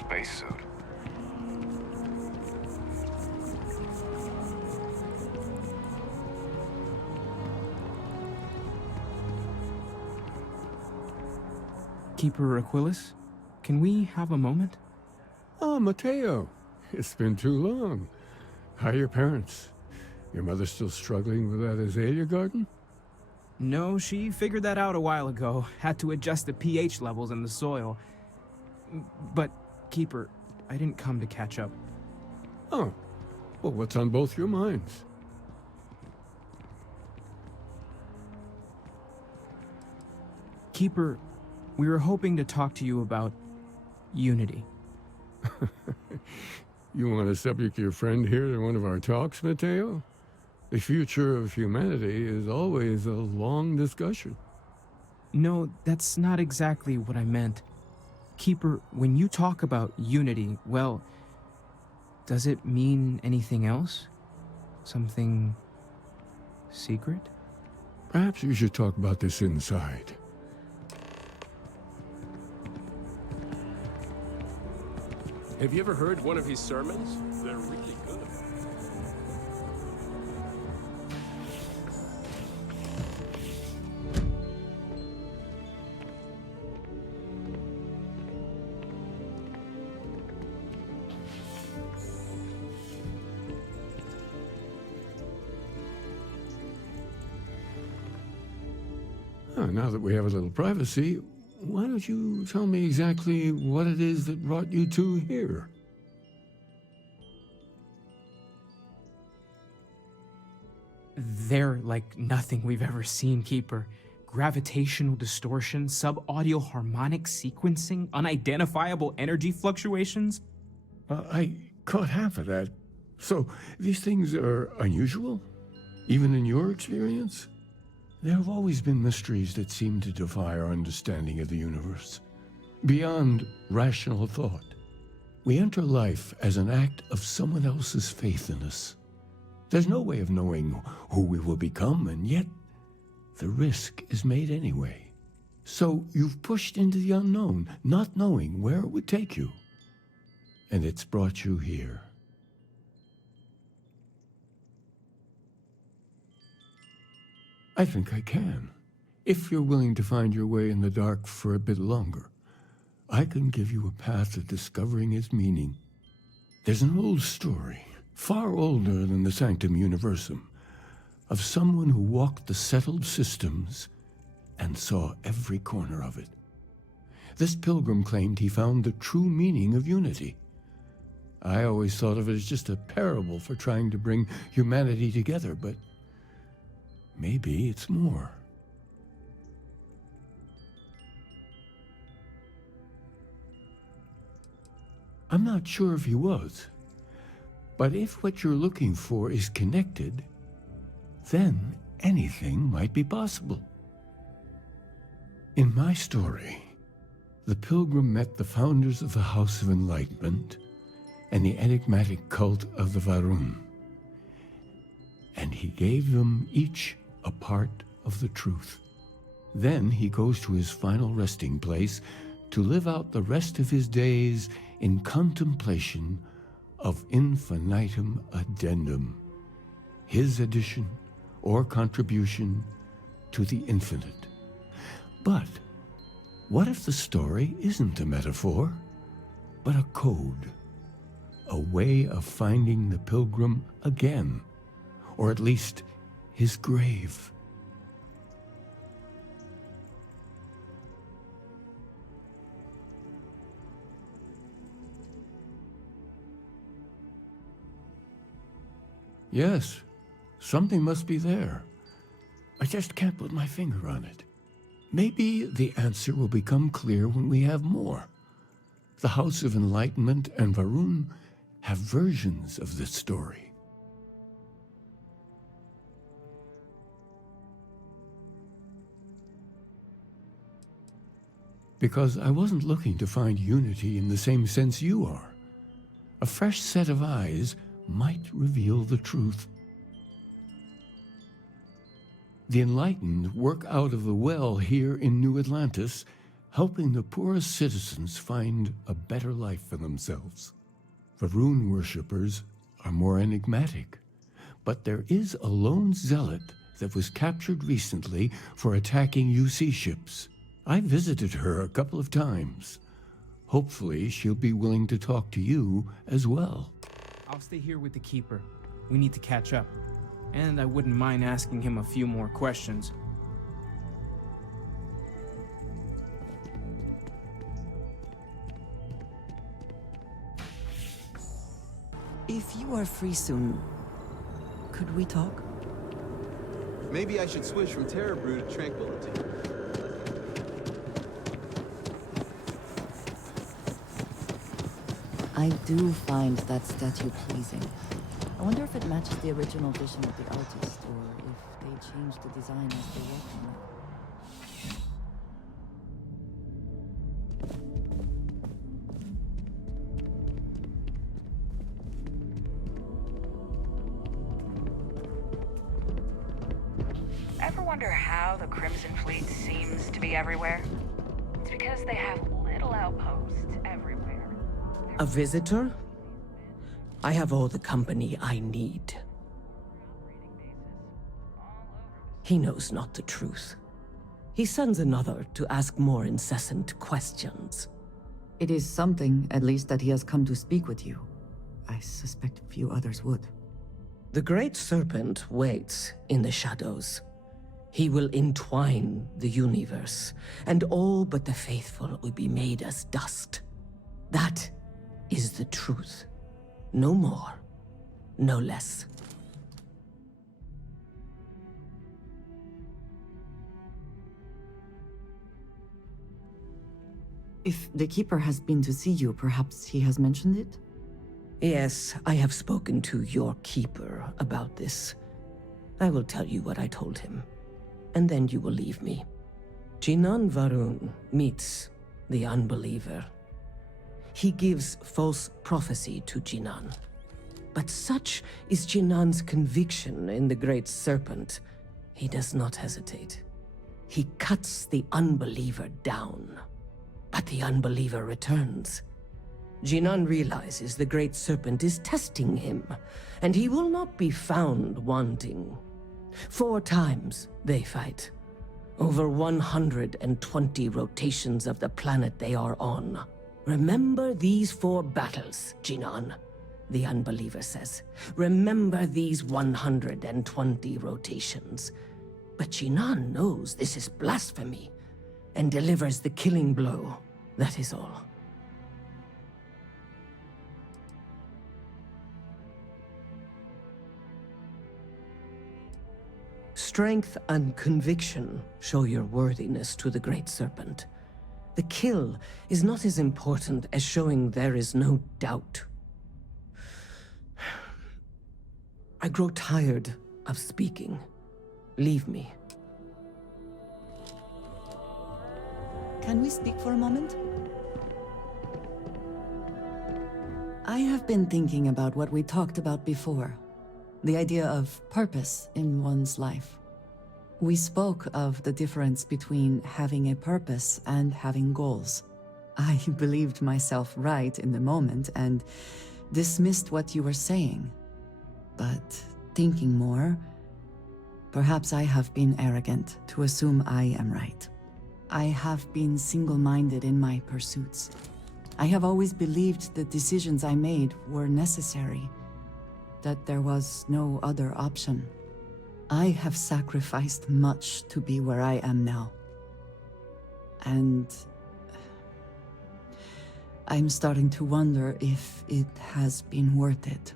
spacesuit. Keeper Aquilus, can we have a moment? Oh, Mateo. It's been too long. How are your parents? Your mother still struggling with that azalea garden? No, she figured that out a while ago. Had to adjust the pH levels in the soil. But, Keeper, I didn't come to catch up. Oh. Well, what's on both your minds? Keeper, we were hoping to talk to you about Unity. You want to subject your friend here to one of our talks, Mateo? The future of humanity is always a long discussion. No, that's not exactly what I meant. Keeper, when you talk about Unity, well, does it mean anything else? Something secret? Perhaps you should talk about this inside. Have you ever heard one of his sermons? They're really good. Now that we have a little privacy, why don't you tell me exactly what it is that brought you two here? They're like nothing we've ever seen, Keeper. Gravitational distortion, sub-audio harmonic sequencing, unidentifiable energy fluctuations. I caught half of that. So, these things are unusual? Even in your experience? There have always been mysteries that seem to defy our understanding of the universe. Beyond rational thought. We enter life as an act of someone else's faith in us. There's no way of knowing who we will become, and yet the risk is made anyway. So you've pushed into the unknown, not knowing where it would take you. And it's brought you here. I think I can. If you're willing to find your way in the dark for a bit longer, I can give you a path to discovering its meaning. There's an old story, far older than the Sanctum Universum, of someone who walked the settled systems and saw every corner of it. This pilgrim claimed he found the true meaning of unity. I always thought of it as just a parable for trying to bring humanity together, but maybe it's more. I'm not sure if he was, but if what you're looking for is connected, then anything might be possible. In my story, the pilgrim met the founders of the House of Enlightenment and the enigmatic cult of the Varun, and he gave them each a part of the truth. Then he goes to his final resting place to live out the rest of his days in contemplation of infinitum addendum, his addition or contribution to the infinite. But what if the story isn't a metaphor, but a code, a way of finding the pilgrim again, or at least his grave? Yes, something must be there. I just can't put my finger on it. Maybe the answer will become clear when we have more. The House of Enlightenment and Varun have versions of this story. Because I wasn't looking to find unity in the same sense you are. A fresh set of eyes might reveal the truth. The enlightened work out of the well here in New Atlantis helping the poorest citizens find a better life for themselves. The rune worshippers are more enigmatic, but there is a lone zealot that was captured recently for attacking UC ships. I visited her a couple of times. Hopefully, she'll be willing to talk to you as well. I'll stay here with the Keeper. We need to catch up. And I wouldn't mind asking him a few more questions. If you are free soon, could we talk? Maybe I should switch from Terror Brew to Tranquility. I do find that statue pleasing. I wonder if it matches the original vision of the artist, or if they changed the design as they worked on it. Ever wonder how the Crimson Fleet seems to be everywhere? It's because they have little outposts everywhere. A visitor? I have all the company I need. He knows not the truth. He sends another to ask more incessant questions. It is something, at least, that he has come to speak with you. I suspect few others would. The Great Serpent waits in the shadows. He will entwine the universe, and all but the faithful will be made as dust. That is the truth. No more, no less. If the Keeper has been to see you, perhaps he has mentioned it? Yes, I have spoken to your Keeper about this. I will tell you what I told him, and then you will leave me. Jinan Varun meets the unbeliever. He gives false prophecy to Jinan. But such is Jinan's conviction in the Great Serpent, he does not hesitate. He cuts the unbeliever down. But the unbeliever returns. Jinan realizes the Great Serpent is testing him, and he will not be found wanting. 4 times they fight. Over 120 rotations of the planet they are on. Remember these 4 battles, Jinan, the unbeliever says. Remember these 120 rotations. But Jinan knows this is blasphemy, and delivers the killing blow. That is all. Strength and conviction show your worthiness to the Great Serpent. The kill is not as important as showing there is no doubt. I grow tired of speaking. Leave me. Can we speak for a moment? I have been thinking about what we talked about before. The idea of purpose in one's life. We spoke of the difference between having a purpose and having goals. I believed myself right in the moment and dismissed what you were saying. But thinking more, perhaps I have been arrogant to assume I am right. I have been single-minded in my pursuits. I have always believed the decisions I made were necessary, that there was no other option. I have sacrificed much to be where I am now. And I'm starting to wonder if it has been worth it.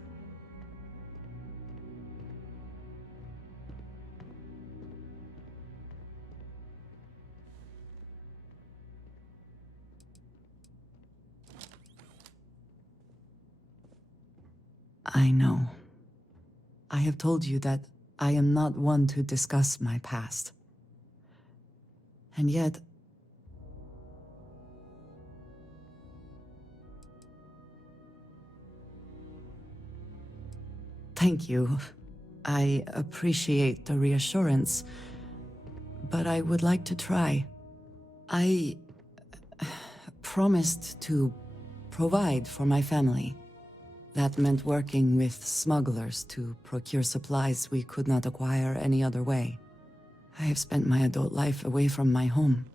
I know. I have told you that I am not one to discuss my past. And yet, thank you. I appreciate the reassurance, but I would like to try. I promised to provide for my family. That meant working with smugglers to procure supplies we could not acquire any other way. I have spent my adult life away from my home,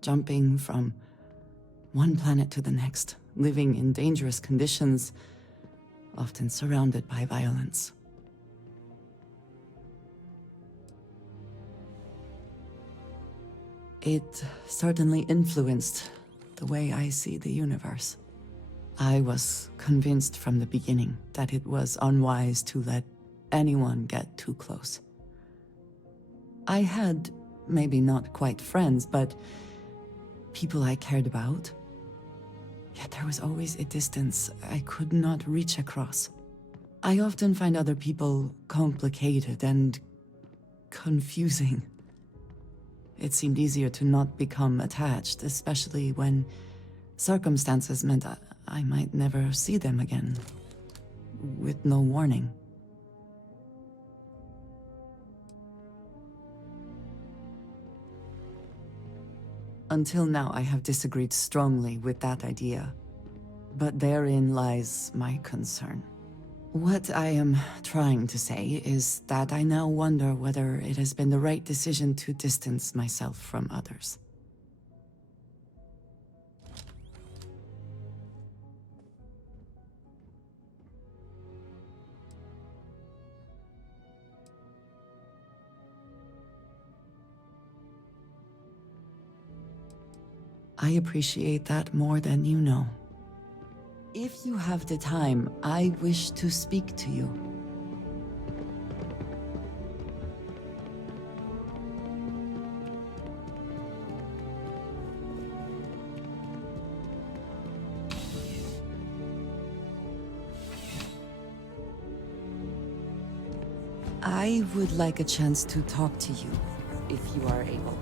jumping from one planet to the next, living in dangerous conditions, often surrounded by violence. It certainly influenced the way I see the universe. I was convinced from the beginning that it was unwise to let anyone get too close. I had, maybe not quite friends, but people I cared about. Yet there was always a distance I could not reach across. I often find other people complicated and confusing. It seemed easier to not become attached, especially when circumstances meant I might never see them again, with no warning. Until now, I have disagreed strongly with that idea, but therein lies my concern. What I am trying to say is that I now wonder whether it has been the right decision to distance myself from others. I appreciate that more than you know. If you have the time, I wish to speak to you. I would like a chance to talk to you, if you are able.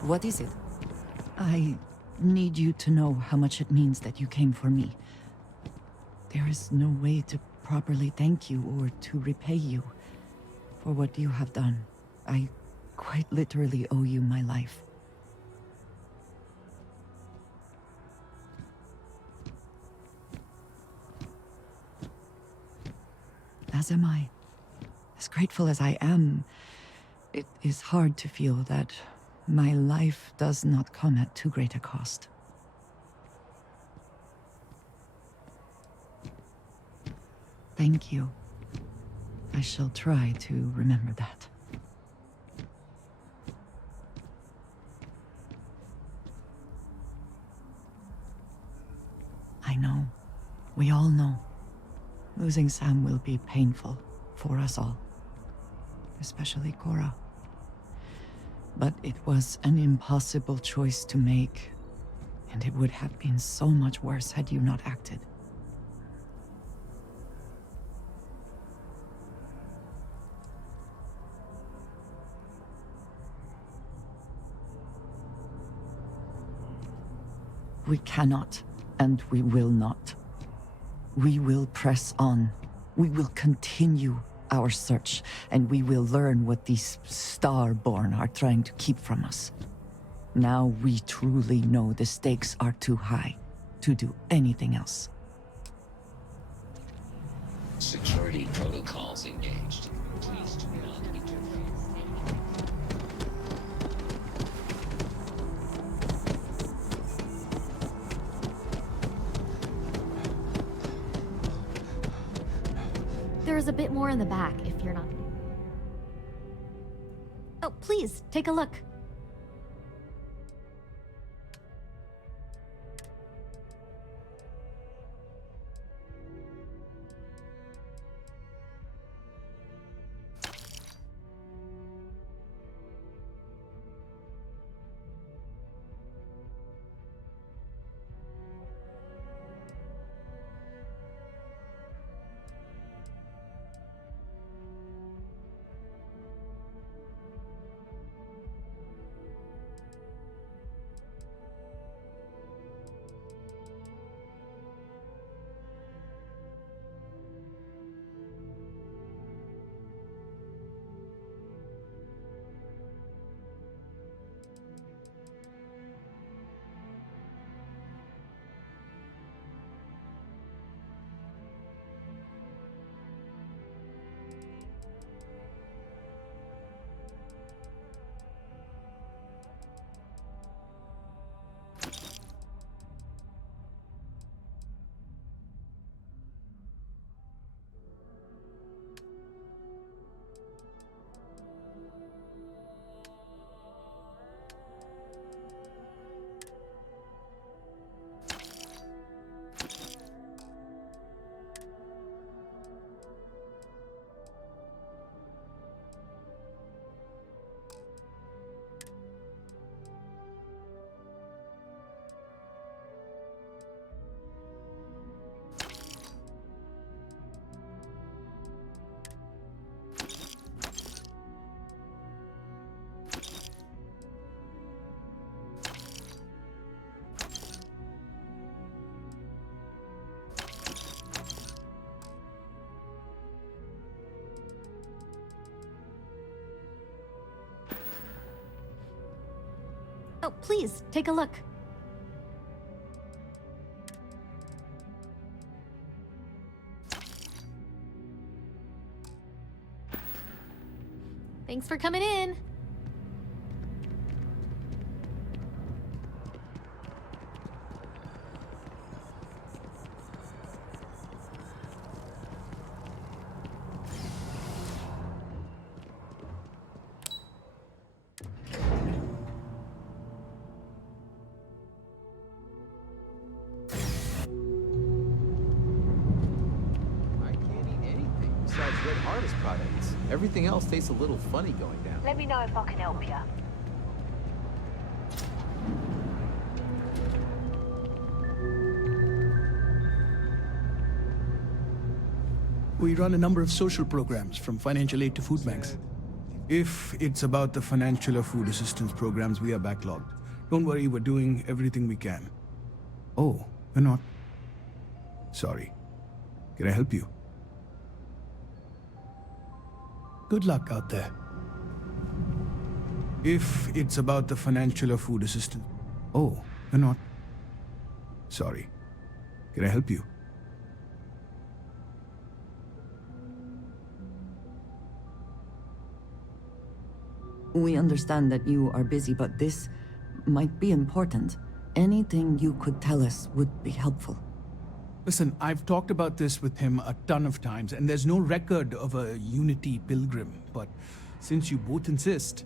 What is it? I need you to know how much it means that you came for me. There is no way to properly thank you or to repay you for what you have done. I quite literally owe you my life. As am I. As grateful as I am, it is hard to feel that my life does not come at too great a cost. Thank you. I shall try to remember that. I know. We all know. Losing Sam will be painful for us all. Especially Cora. But it was an impossible choice to make, and it would have been so much worse had you not acted. We cannot, and we will not. We will press on. We will continue our search, and we will learn what these Starborn are trying to keep from us. Now we truly know the stakes are too high to do anything else. Security protocols engaged. Please do not interfere. There's a bit more in the back if you're not. Oh, please, take a look. Oh, please, take a look. Thanks for coming in. I can't eat anything besides Red Harvest products. Everything else tastes a little funny going down. Let me know if I can help you. We run a number of social programs, from financial aid to food banks. If it's about the financial or food assistance programs, we are backlogged. Don't worry, we're doing everything we can. Oh, we're not. Sorry. Can I help you? Good luck out there. If it's about the financial or food assistance... Oh, we're not. Sorry. Can I help you? We understand that you are busy, but this might be important. Anything you could tell us would be helpful. Listen, I've talked about this with him a ton of times, and there's no record of a Unity pilgrim. But since you both insist,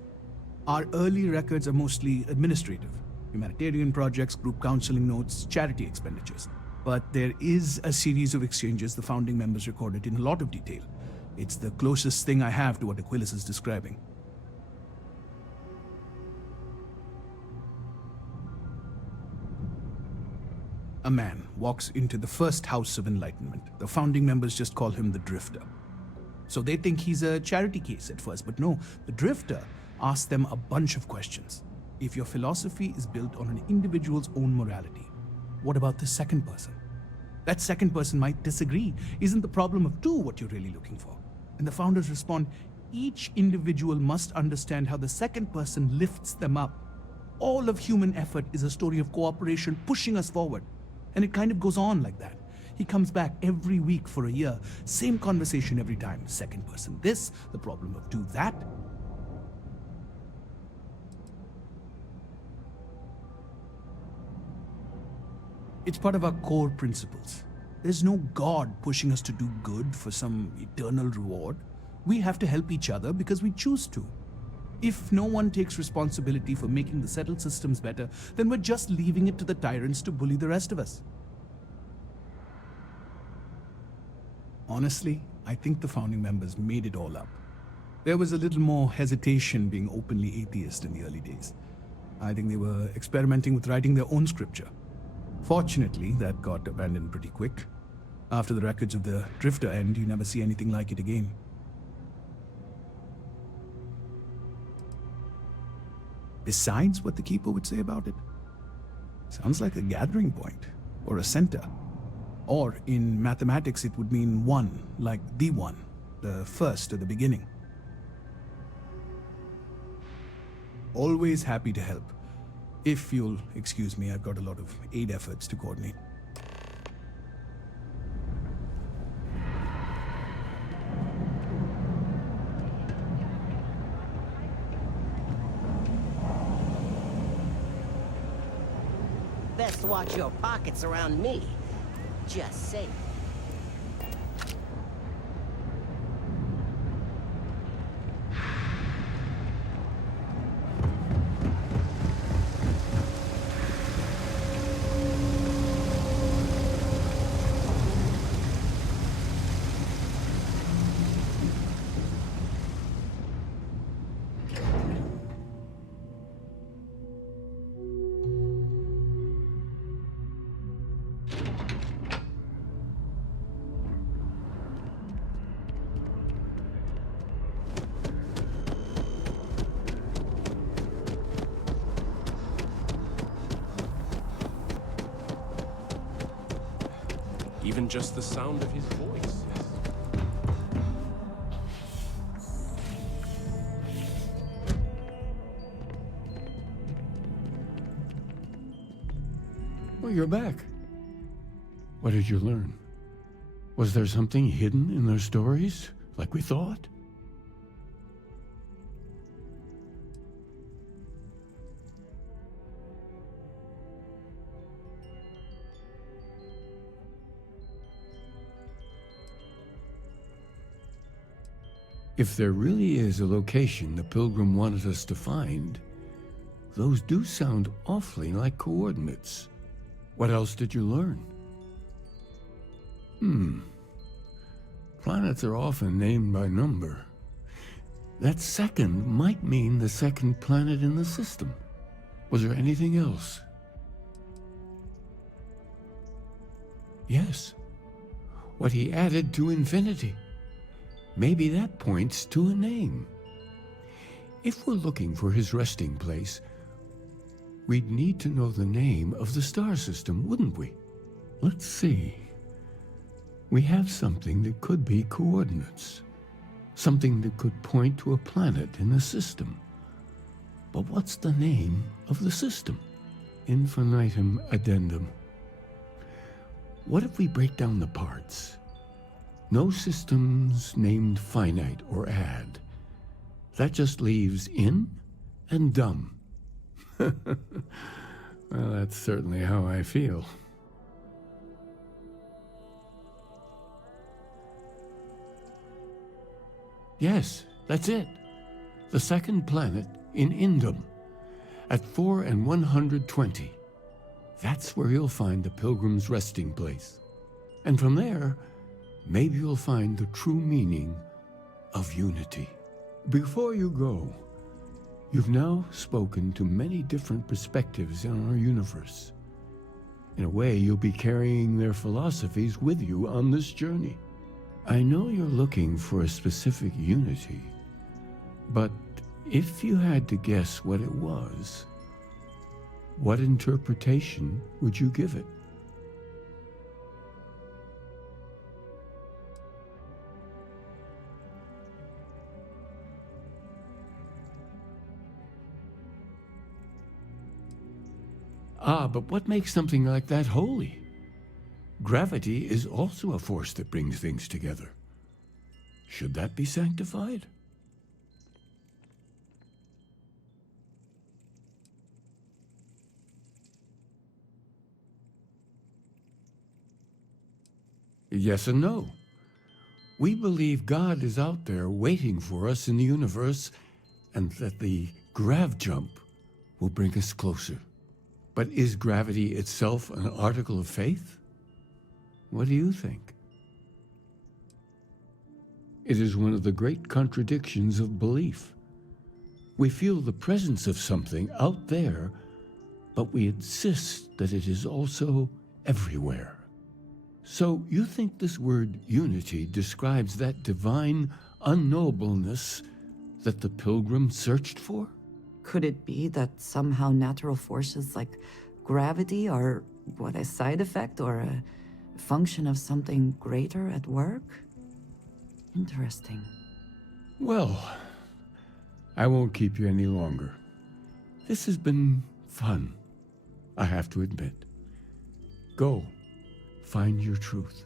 our early records are mostly administrative. Humanitarian projects, group counseling notes, charity expenditures. But there is a series of exchanges the founding members recorded in a lot of detail. It's the closest thing I have to what Aquilas is describing. A man walks into the first house of enlightenment. The founding members just call him the Drifter. So they think he's a charity case at first, but no, the Drifter asks them a bunch of questions. If your philosophy is built on an individual's own morality, what about the second person? That second person might disagree. Isn't the problem of two what you're really looking for? And the founders respond, each individual must understand how the second person lifts them up. All of human effort is a story of cooperation pushing us forward. And it kind of goes on like that. He comes back every week for a year. Same conversation every time. Second person this, the problem of two that. It's part of our core principles. There's no God pushing us to do good for some eternal reward. We have to help each other because we choose to. If no one takes responsibility for making the settled systems better, then we're just leaving it to the tyrants to bully the rest of us. Honestly, I think the founding members made it all up. There was a little more hesitation being openly atheist in the early days. I think they were experimenting with writing their own scripture. Fortunately, that got abandoned pretty quick. After the records of the Drifter end, you never see anything like it again. Besides what the Keeper would say about it? Sounds like a gathering point, or a center. Or in mathematics it would mean one, like the one, the first or the beginning. Always happy to help. If you'll excuse me, I've got a lot of aid efforts to coordinate. Best watch your pockets around me. Just saying. Even just the sound of his voice. Well, you're back. What did you learn? Was there something hidden in their stories, like we thought? If there really is a location the Pilgrim wanted us to find, those do sound awfully like coordinates. What else did you learn? Planets are often named by number. That second might mean the second planet in the system. Was there anything else? Yes. What he added to infinity. Maybe that points to a name. If we're looking for his resting place, we'd need to know the name of the star system, wouldn't we? Let's see. We have something that could be coordinates. Something that could point to a planet in the system. But what's the name of the system? Infinitum addendum. What if we break down the parts? No systems named finite or add. That just leaves in and dumb. Well, that's certainly how I feel. Yes, that's it. The second planet in Indum, at 4 and 120. That's where you'll find the Pilgrim's resting place. And from there, maybe you'll find the true meaning of unity. Before you go, you've now spoken to many different perspectives in our universe. In a way, you'll be carrying their philosophies with you on this journey. I know you're looking for a specific unity, but if you had to guess what it was, what interpretation would you give it? But what makes something like that holy? Gravity is also a force that brings things together. Should that be sanctified? Yes and no. We believe God is out there waiting for us in the universe, and that the grav jump will bring us closer. But is gravity itself an article of faith? What do you think? It is one of the great contradictions of belief. We feel the presence of something out there, but we insist that it is also everywhere. So you think this word unity describes that divine unknowableness that the Pilgrim searched for? Could it be that somehow natural forces like gravity are, a side effect or a function of something greater at work? Interesting. Well, I won't keep you any longer. This has been fun, I have to admit. Go, find your truth.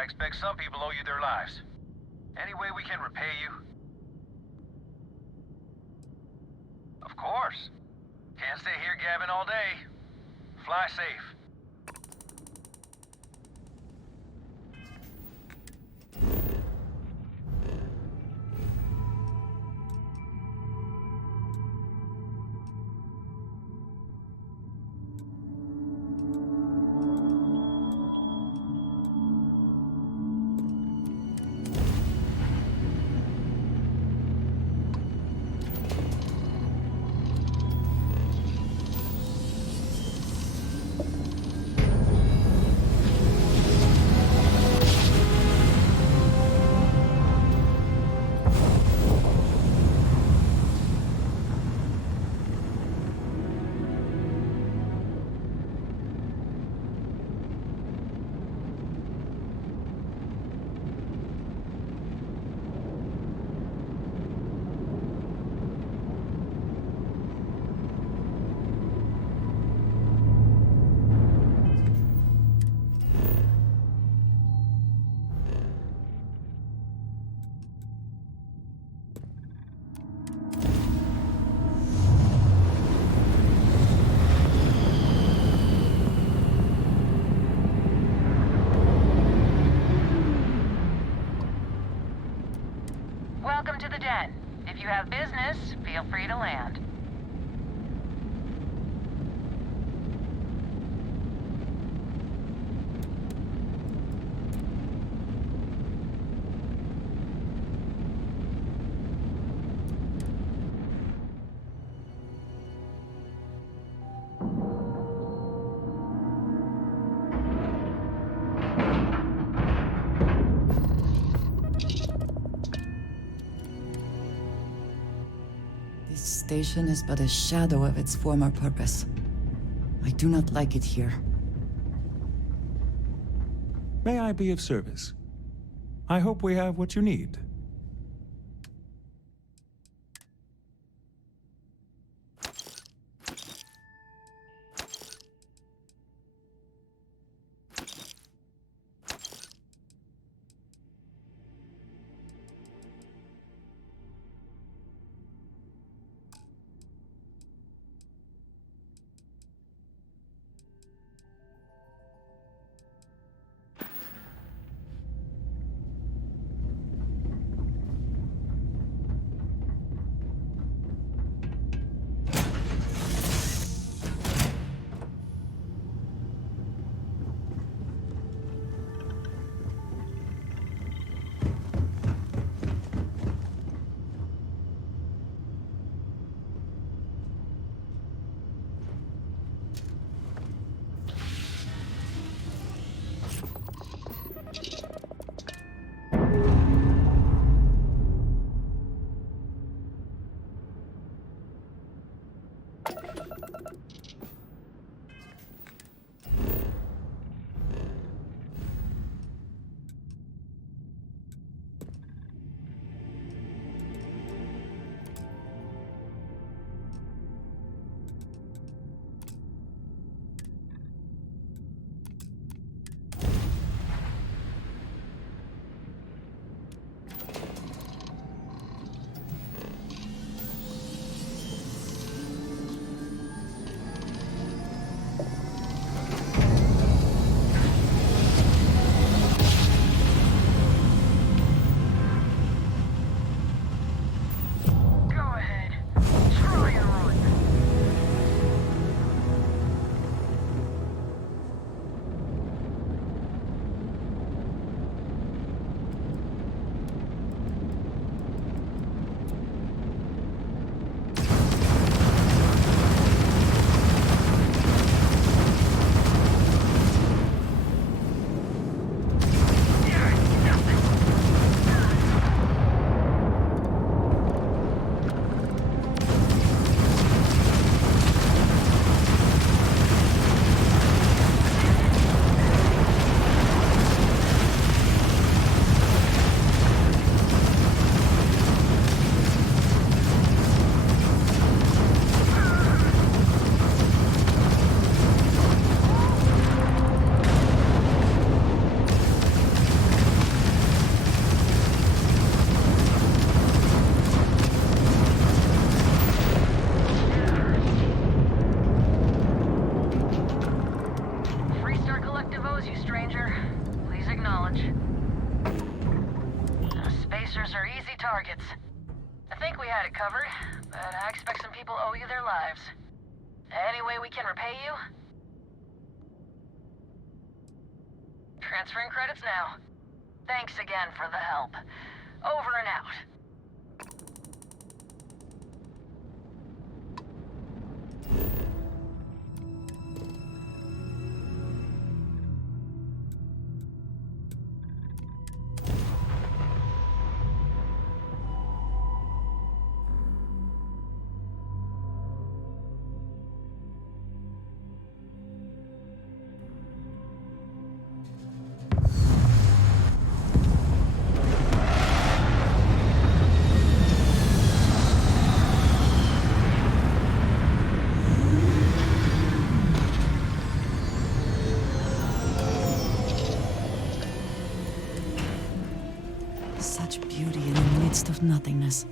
I expect some people owe you their lives. Any way we can repay you? Of course. Can't stay here gabbing all day. Fly safe. Welcome to the den. If you have business, feel free to land. This station is but a shadow of its former purpose. I do not like it here. May I be of service? I hope we have what you need. targets. I think we had it covered, but I expect some people owe you their lives. Any way we can repay you? Transferring credits now. Thanks again for the help. Over and out. Such beauty in the midst of nothingness.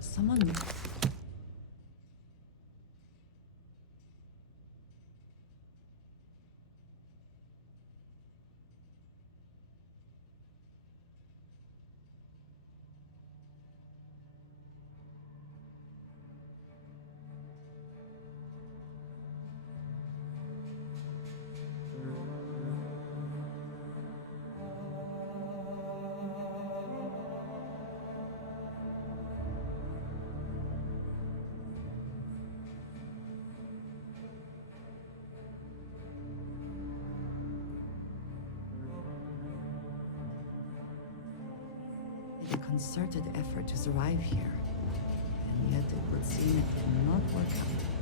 Someone... a concerted effort to survive here. And yet it would seem it cannot work out.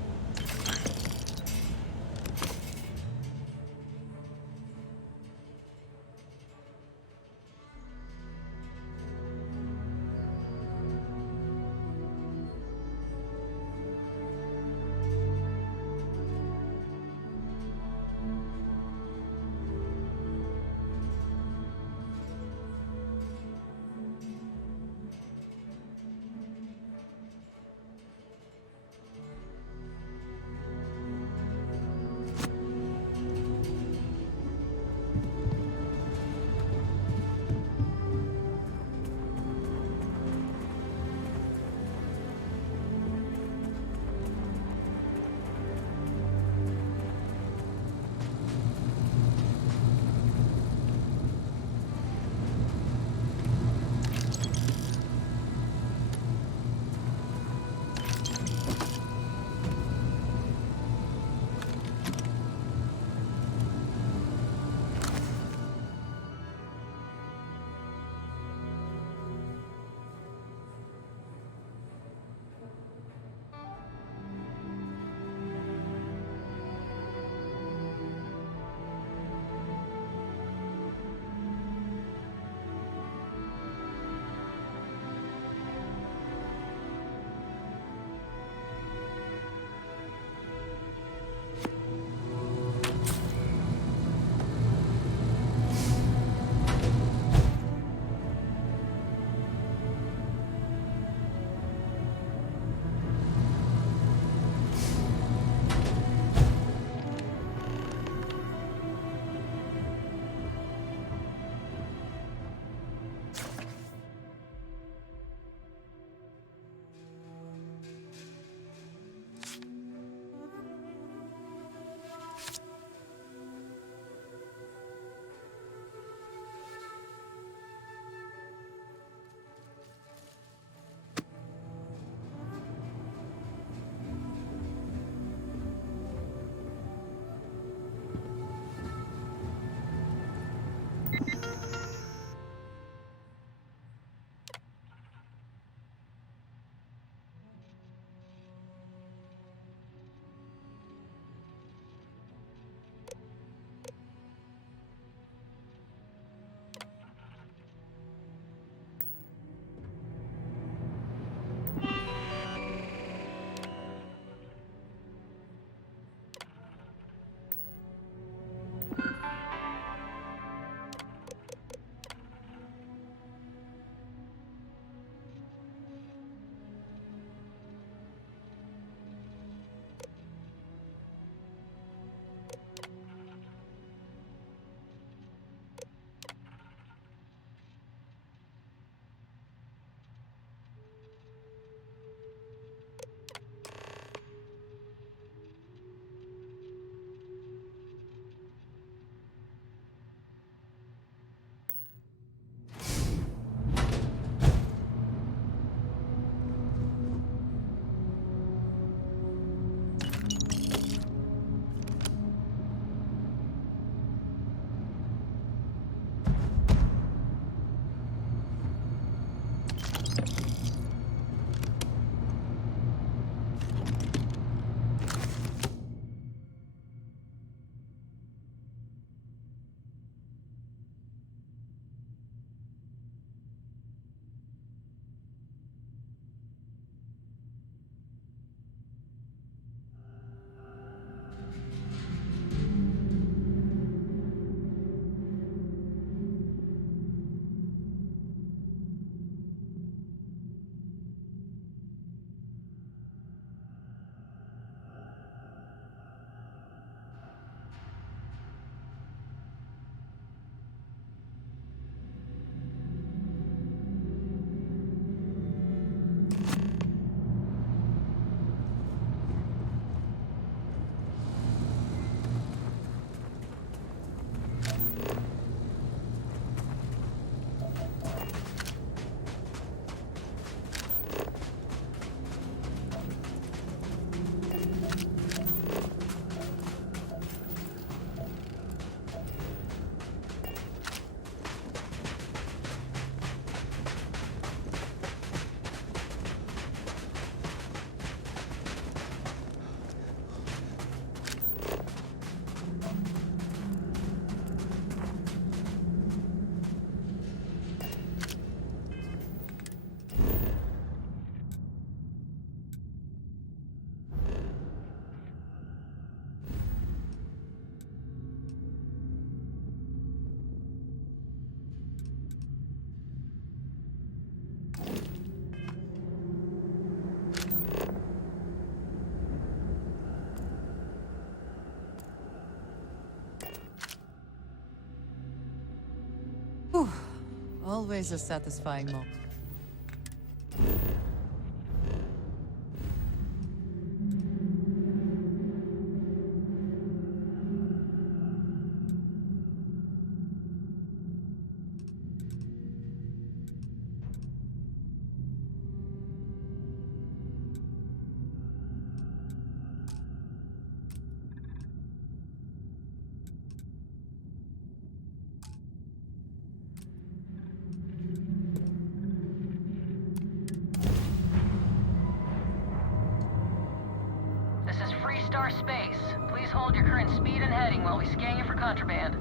Always a satisfying moment. This is Freestar Space. Please hold your current speed and heading while we scan you for contraband.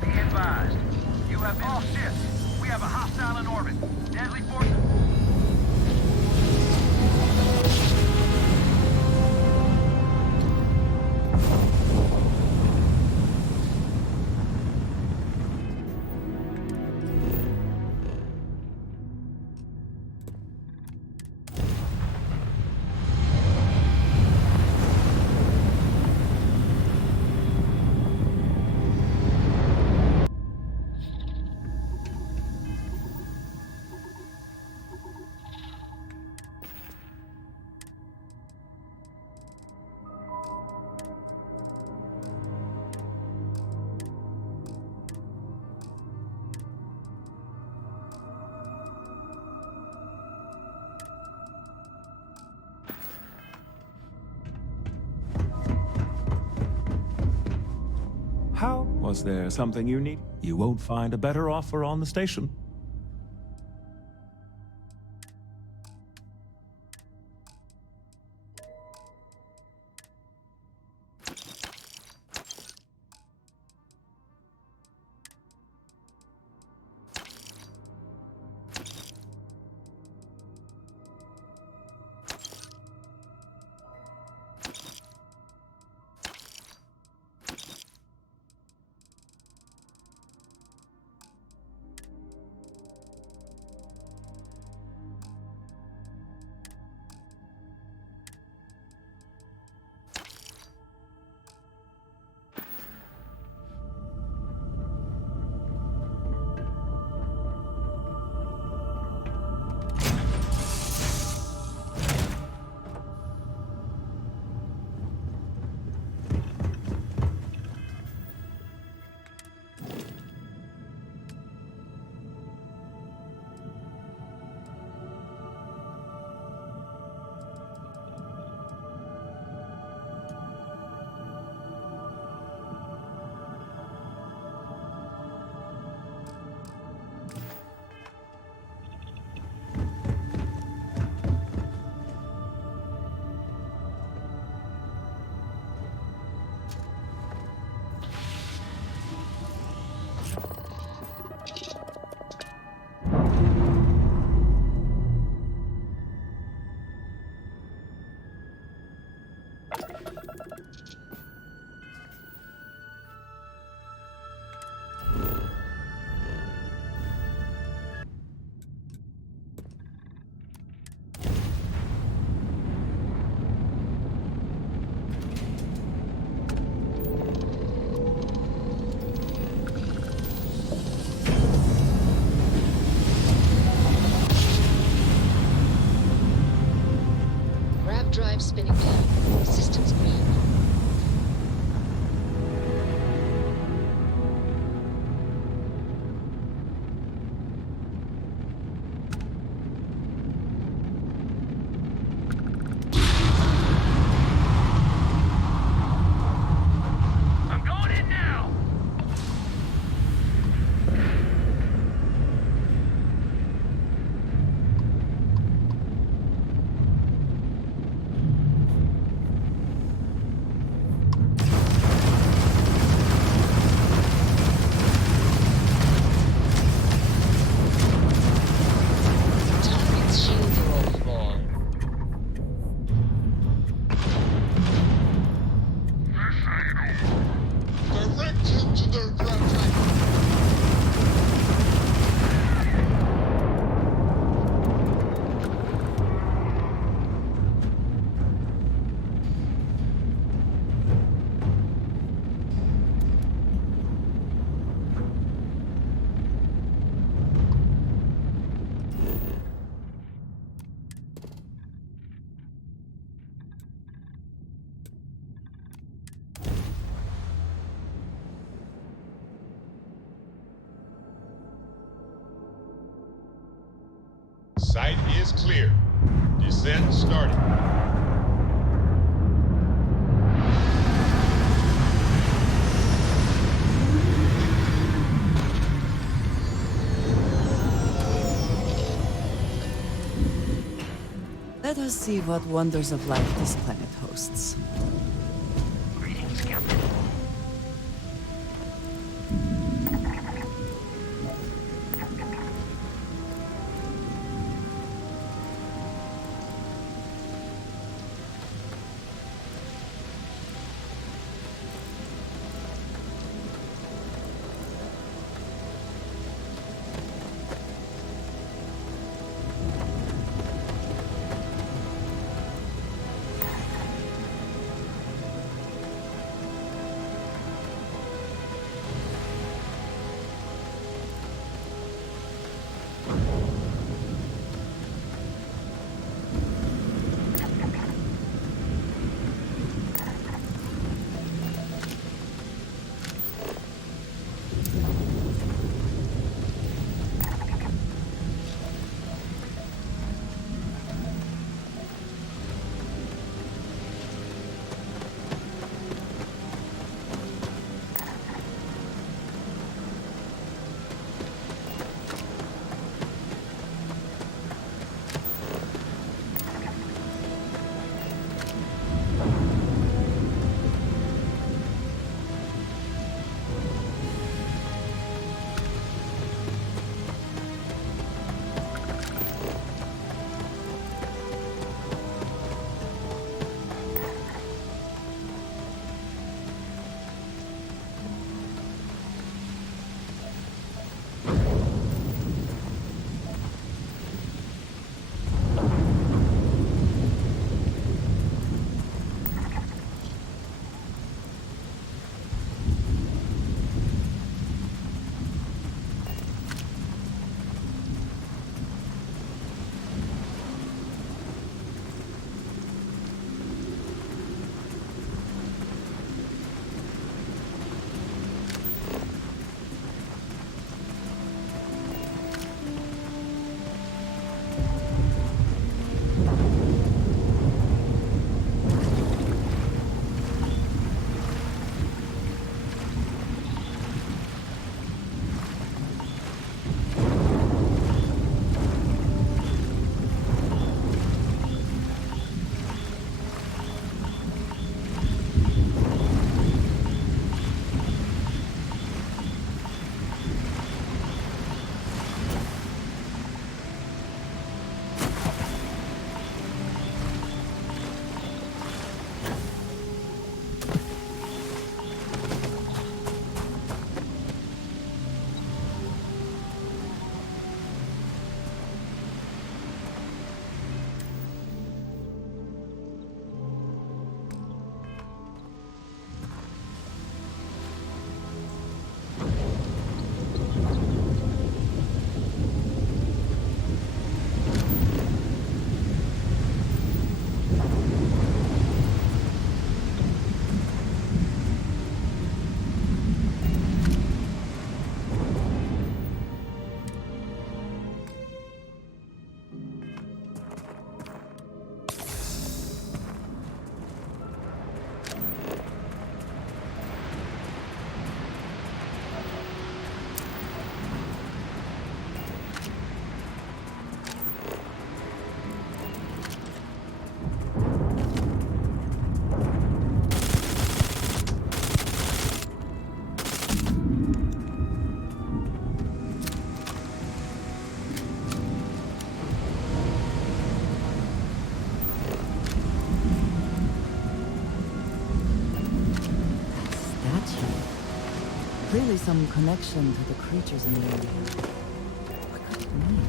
Be advised. You have all ships. We have a hostile in orbit. Deadly force. How? Was there something you need? You won't find a better offer on the station. Drive spinning down. Systems green. I'm going in now! Site is clear. Descent starting. Let us see what wonders of life this planet hosts. Greetings, Captain. Clearly some connection to the creatures in the area. What could it mean?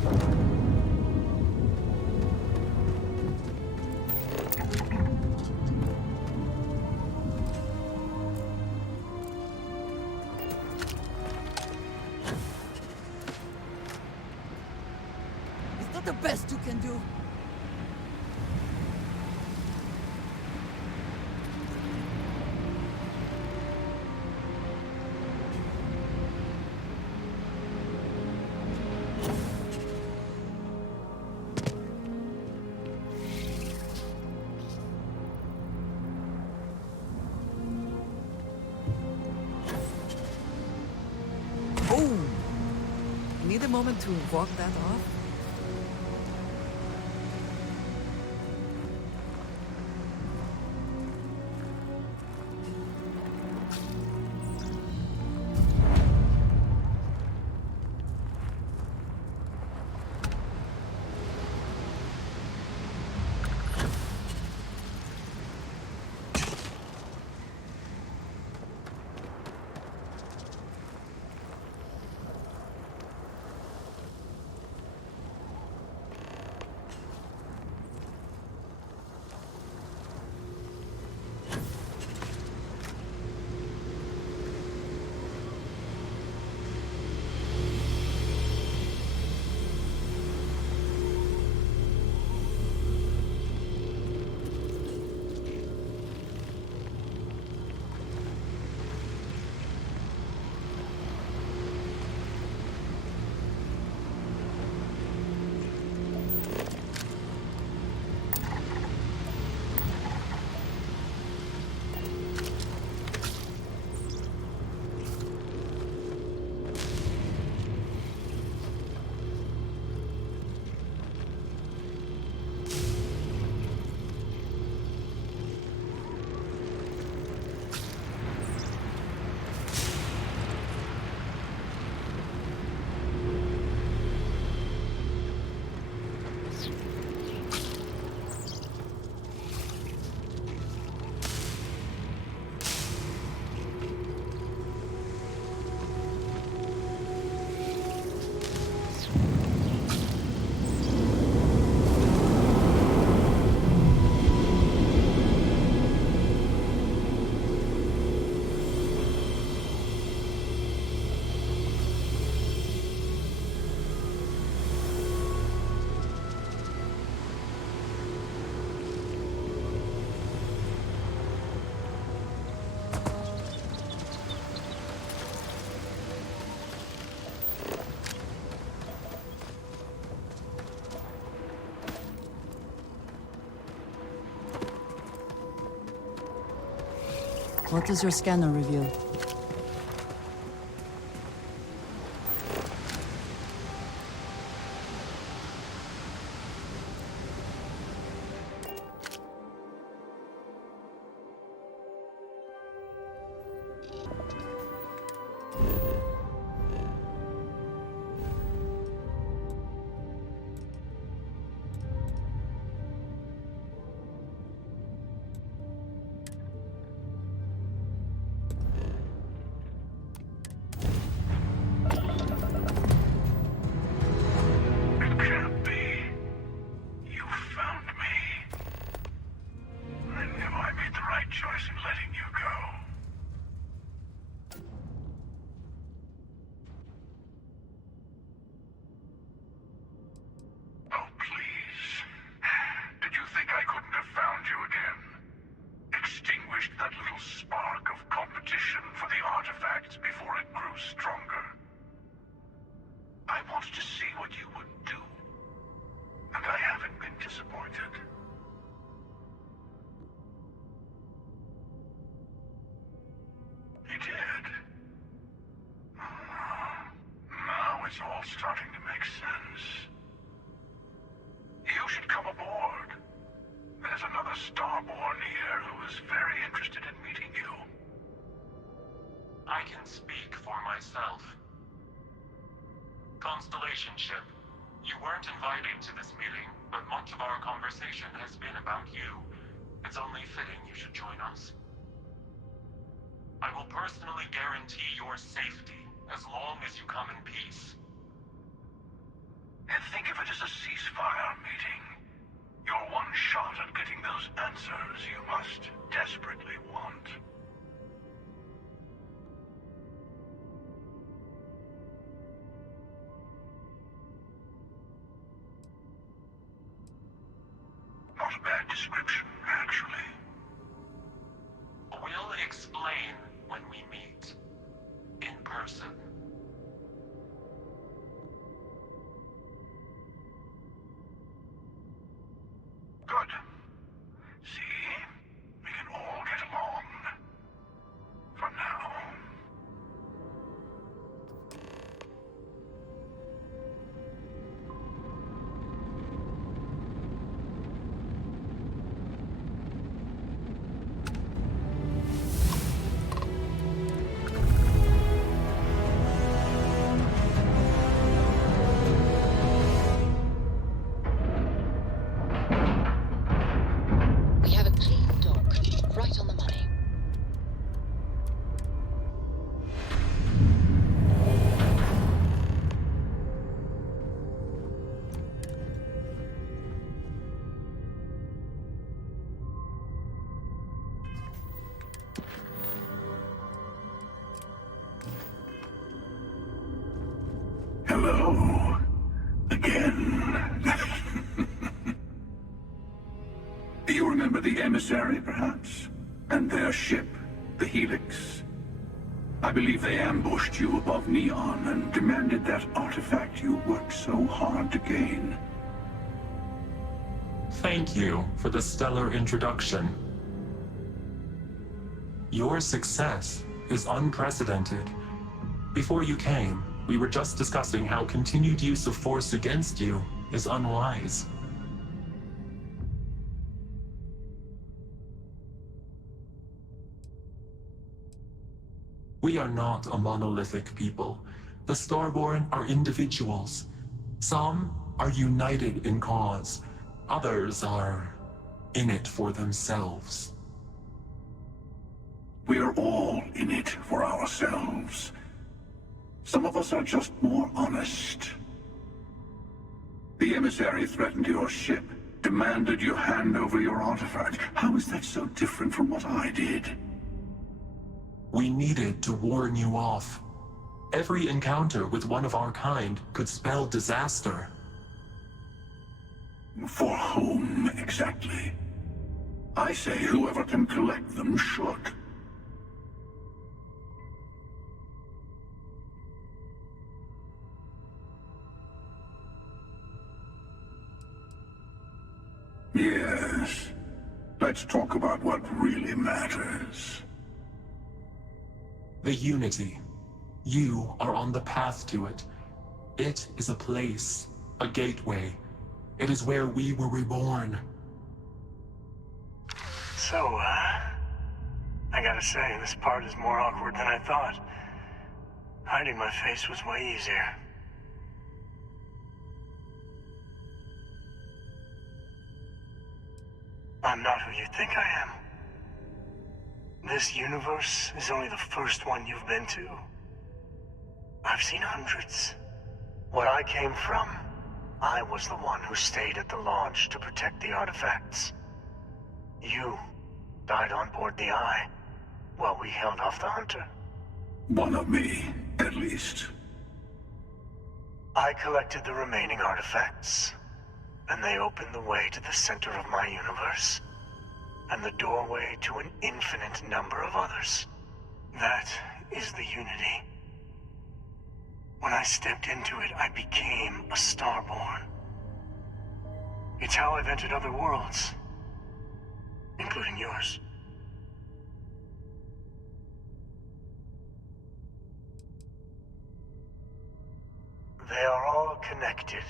Is that the best you can do? need a moment to walk that off? What does your scanner reveal? It's all starting to make sense. You should come aboard. There's another Starborn here who is very interested in meeting you. I can speak for myself. Constellation ship, you weren't invited to this meeting, but much of our conversation has been about you. It's only fitting you should join us. I will personally guarantee your safety as long as you come in peace. And think of it as a ceasefire meeting. Your one shot at getting those answers you must desperately want. Not a bad description, actually. We'll explain when we meet. In person. Good. See? We can all get along. For now. We have a clean dock, right on the money. Hello. Again. You remember the emissary, perhaps? And their ship, the Helix? I believe they ambushed you above Neon and demanded that artifact you worked so hard to gain. Thank you for the stellar introduction. Your success is unprecedented. Before you came, we were just discussing how continued use of force against you is unwise. We are not a monolithic people. The Starborn are individuals. Some are united in cause. Others are in it for themselves. We are all in it for ourselves. Some of us are just more honest. The emissary threatened your ship, demanded you hand over your artifact. How is that so different from what I did? We needed to warn you off. Every encounter with one of our kind could spell disaster. For whom, exactly? I say whoever can collect them should. Yes. Let's talk about what really matters. The Unity. You are on the path to it. It is a place, a gateway. It is where we were reborn. So, I gotta say, this part is more awkward than I thought. Hiding my face was way easier. I'm not who you think I am. This universe is only the first one you've been to. I've seen hundreds. Where I came from, I was the one who stayed at the launch to protect the artifacts. You died on board the Eye, while we held off the Hunter. One of me, at least. I collected the remaining artifacts, and they opened the way to the center of my universe, and the doorway to an infinite number of others. That is the Unity. When I stepped into it, I became a Starborn. It's how I've entered other worlds, including yours. They are all connected.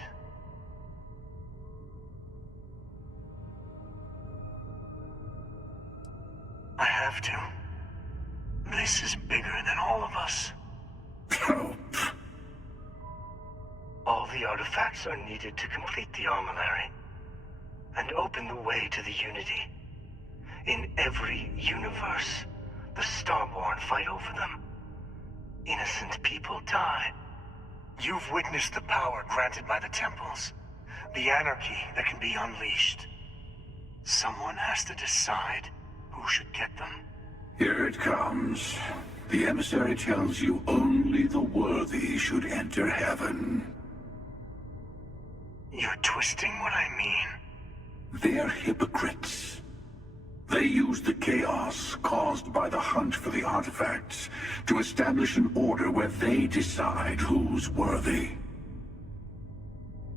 I have to. This is bigger than all of us. All the artifacts are needed to complete the armillary and open the way to the Unity. In every universe, the Starborn fight over them. Innocent people die. You've witnessed the power granted by the temples, the anarchy that can be unleashed. Someone has to decide who should get them. Here it comes. The emissary tells you only the worthy should enter heaven. You're twisting what I mean. They're hypocrites. They use the chaos caused by the hunt for the artifacts to establish an order where they decide who's worthy.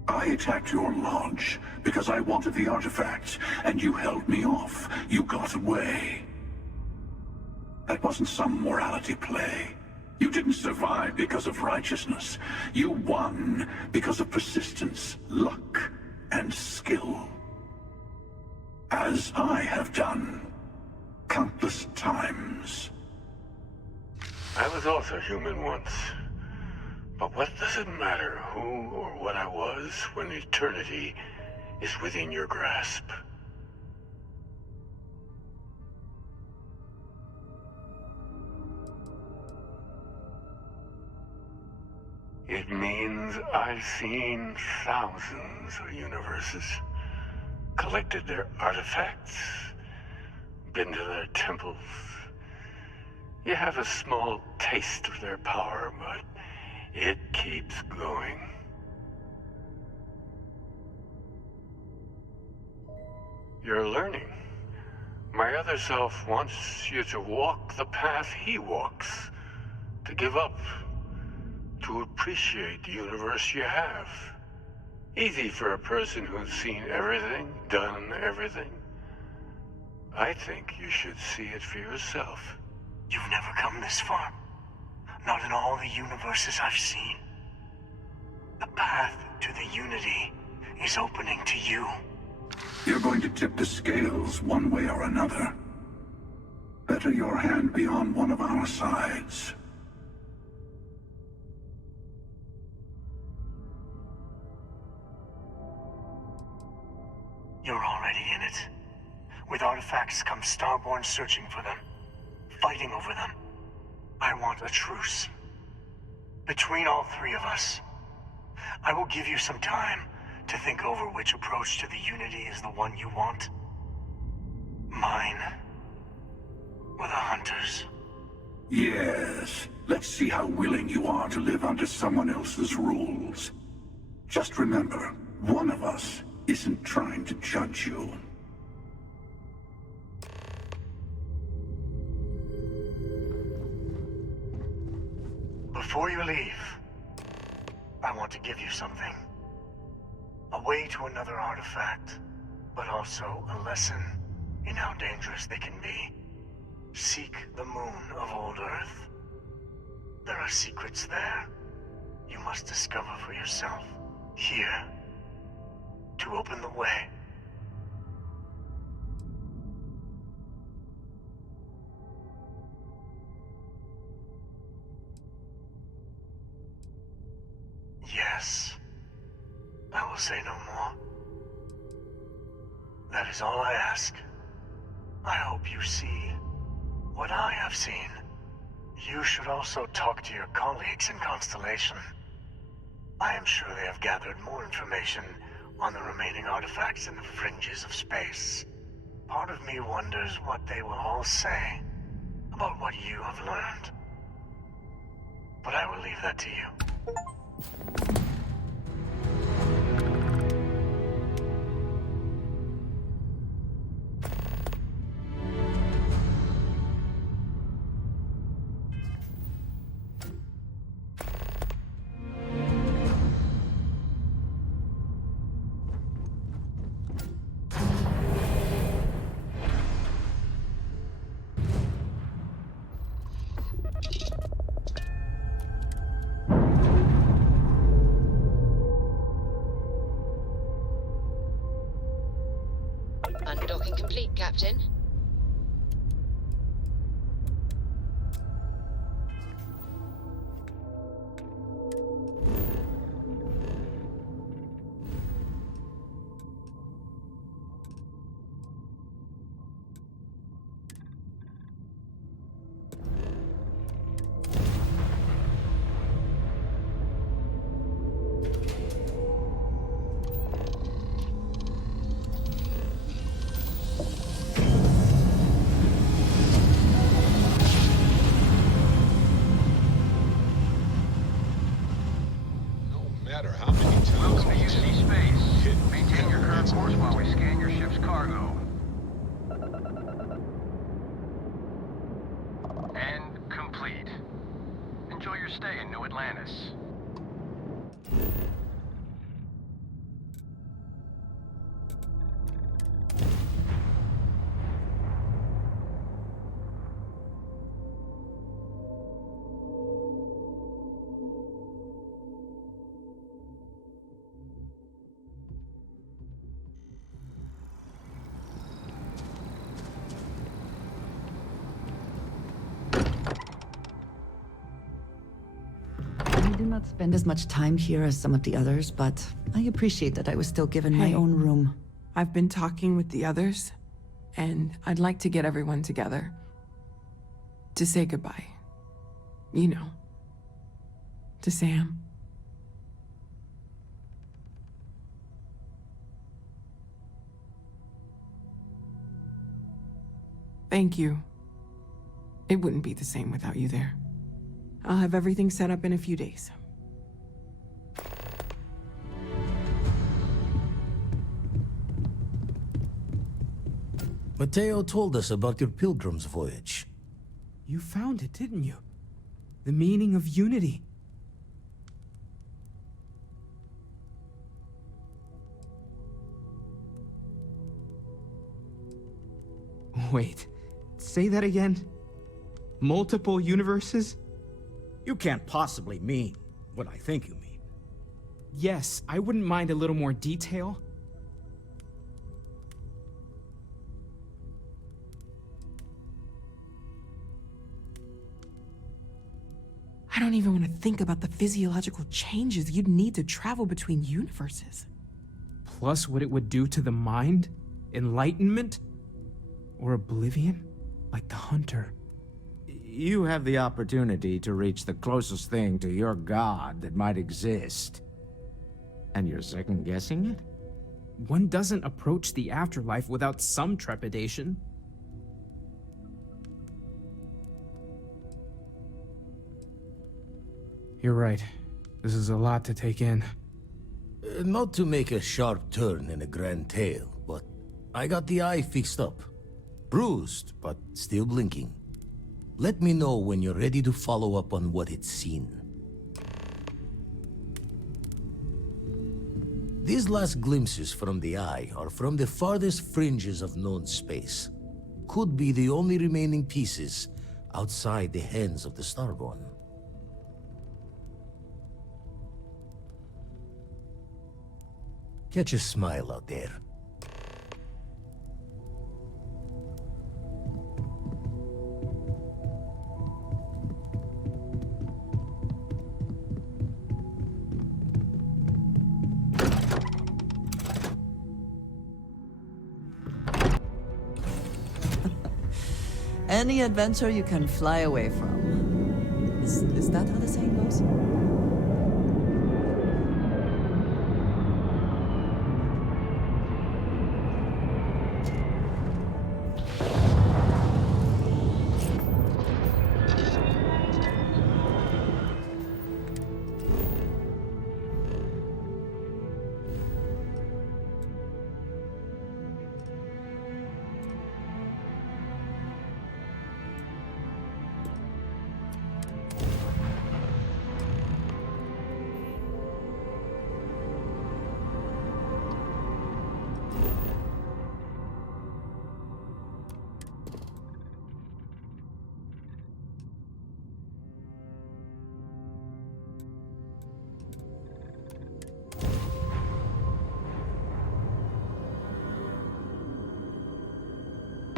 I attacked your launch because I wanted the artifacts, and you held me off. You got away. That wasn't some morality play. You didn't survive because of righteousness. You won because of persistence, luck, and skill. As I have done countless times. I was also human once. But what does it matter who or what I was when eternity is within your grasp? It means I've seen thousands of universes, collected their artifacts, been to their temples. You have a small taste of their power, but it keeps going. You're learning. My other self wants you to walk the path he walks, to give up, to appreciate the universe you have. Easy for a person who's seen everything, done everything. I think you should see it for yourself. You've never come this far. Not in all the universes I've seen. The path to the Unity is opening to you. You're going to tip the scales one way or another. Better your hand be on one of our sides. You're already in it. With artifacts comes Starborn searching for them, fighting over them. I want a truce. Between all three of us. I will give you some time to think over which approach to the Unity is the one you want. Mine. Or the Hunters. Yes. Let's see how willing you are to live under someone else's rules. Just remember, one of us isn't trying to judge you. Before you leave, I want to give you something. A way to another artifact, but also a lesson in how dangerous they can be. Seek the moon of old Earth. There are secrets there you must discover for yourself. Here, to open the way. Yes. I will say no more. That is all I ask. I hope you see what I have seen. You should also talk to your colleagues in Constellation. I am sure they have gathered more information on the remaining artifacts in the fringes of space. Part of me wonders what they will all say about what you have learned. But I will leave that to you. Undocking complete, Captain. Welcome to UC Space. Maintain your current course while we scan your ship's cargo. And complete. Enjoy your stay in New Atlantis. I do not spend as much time here as some of the others, but I appreciate that I was still given my own room. I've been talking with the others, and I'd like to get everyone together. To say goodbye. You know. To Sam. Thank you. It wouldn't be the same without you there. I'll have everything set up in a few days. Mateo told us about your pilgrim's voyage. You found it, didn't you? The meaning of unity. Wait, say that again? Multiple universes? You can't possibly mean what I think you mean. Yes, I wouldn't mind a little more detail. I don't even want to think about the physiological changes you'd need to travel between universes. Plus what it would do to the mind? Enlightenment? Or oblivion? Like the hunter. You have the opportunity to reach the closest thing to your god that might exist. And you're second-guessing it? One doesn't approach the afterlife without some trepidation. You're right. This is a lot to take in. Not to make a sharp turn in a grand tale, but I got the eye fixed up. Bruised, but still blinking. Let me know when you're ready to follow up on what it's seen. These last glimpses from the eye are from the farthest fringes of known space. Could be the only remaining pieces outside the hands of the Starborn. Catch a smile out there. Any adventure you can fly away from. Is that how the saying goes?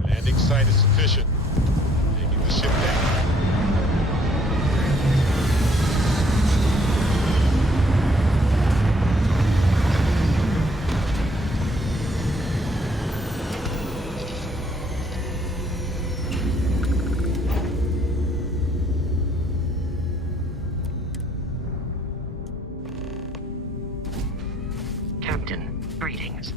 Landing site is sufficient. Taking the ship down. Captain, greetings.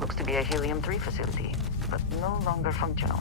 Looks to be a helium-3 facility, but no longer functional.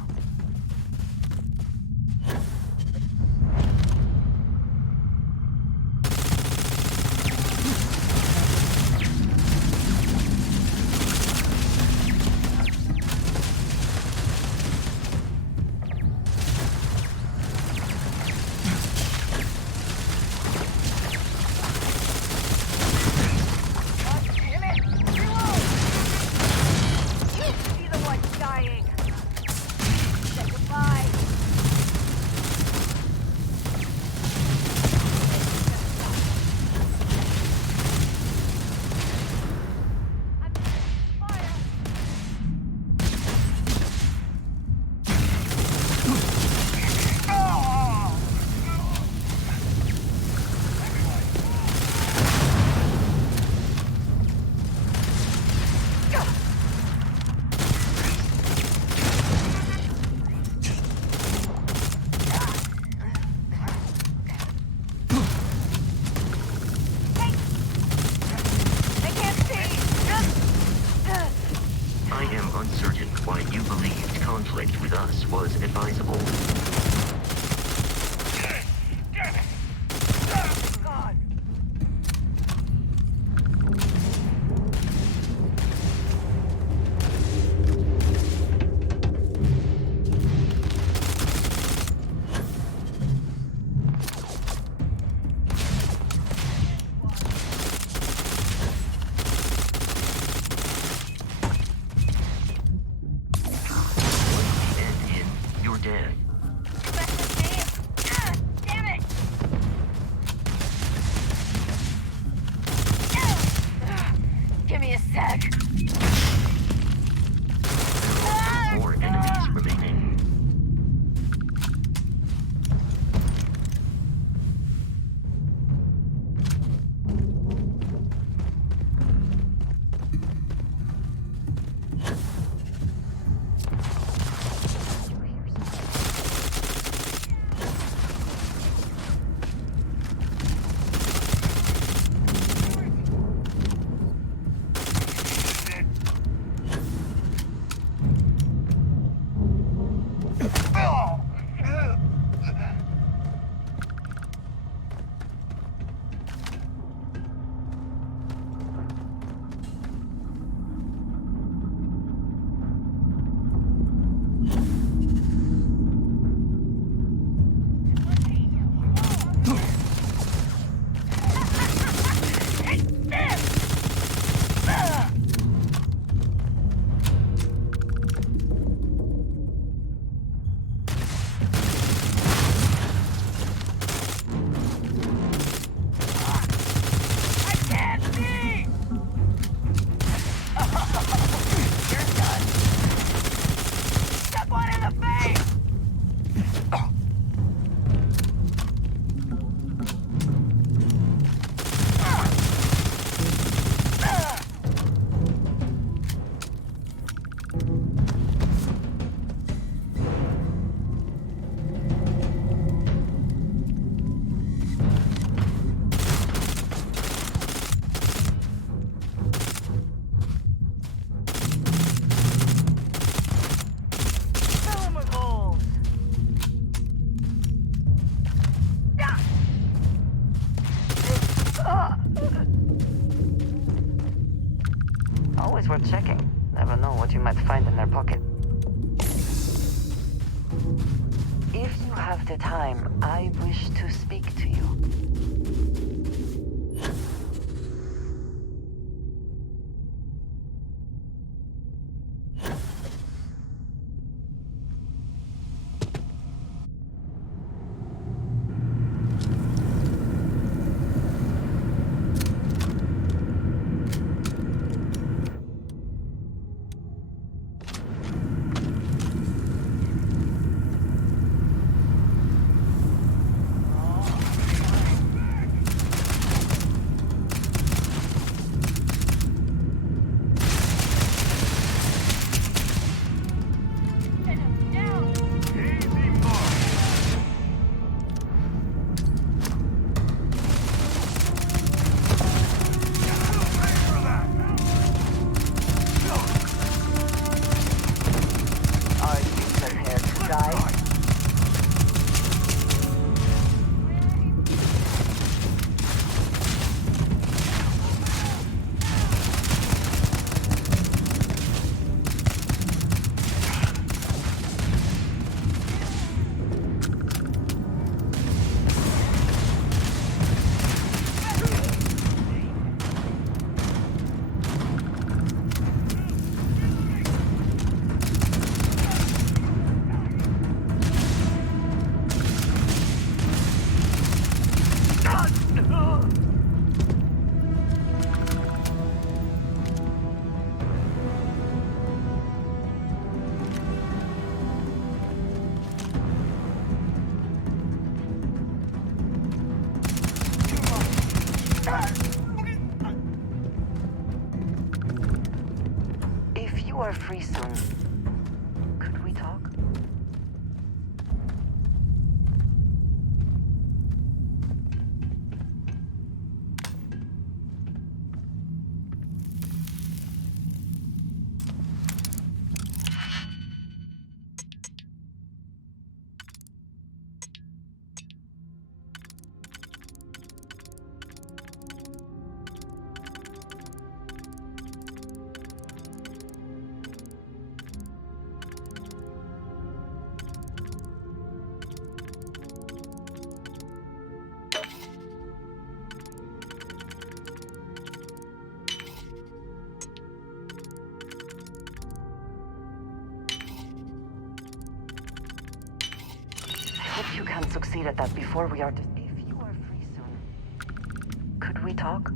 contact with us was advisable. Damn it! Oh, God! Always worth checking. Never know what you might find in their pocket. If you have the time, I wish to speak to you. hope you can succeed at that before we are... If you are free soon, could we talk?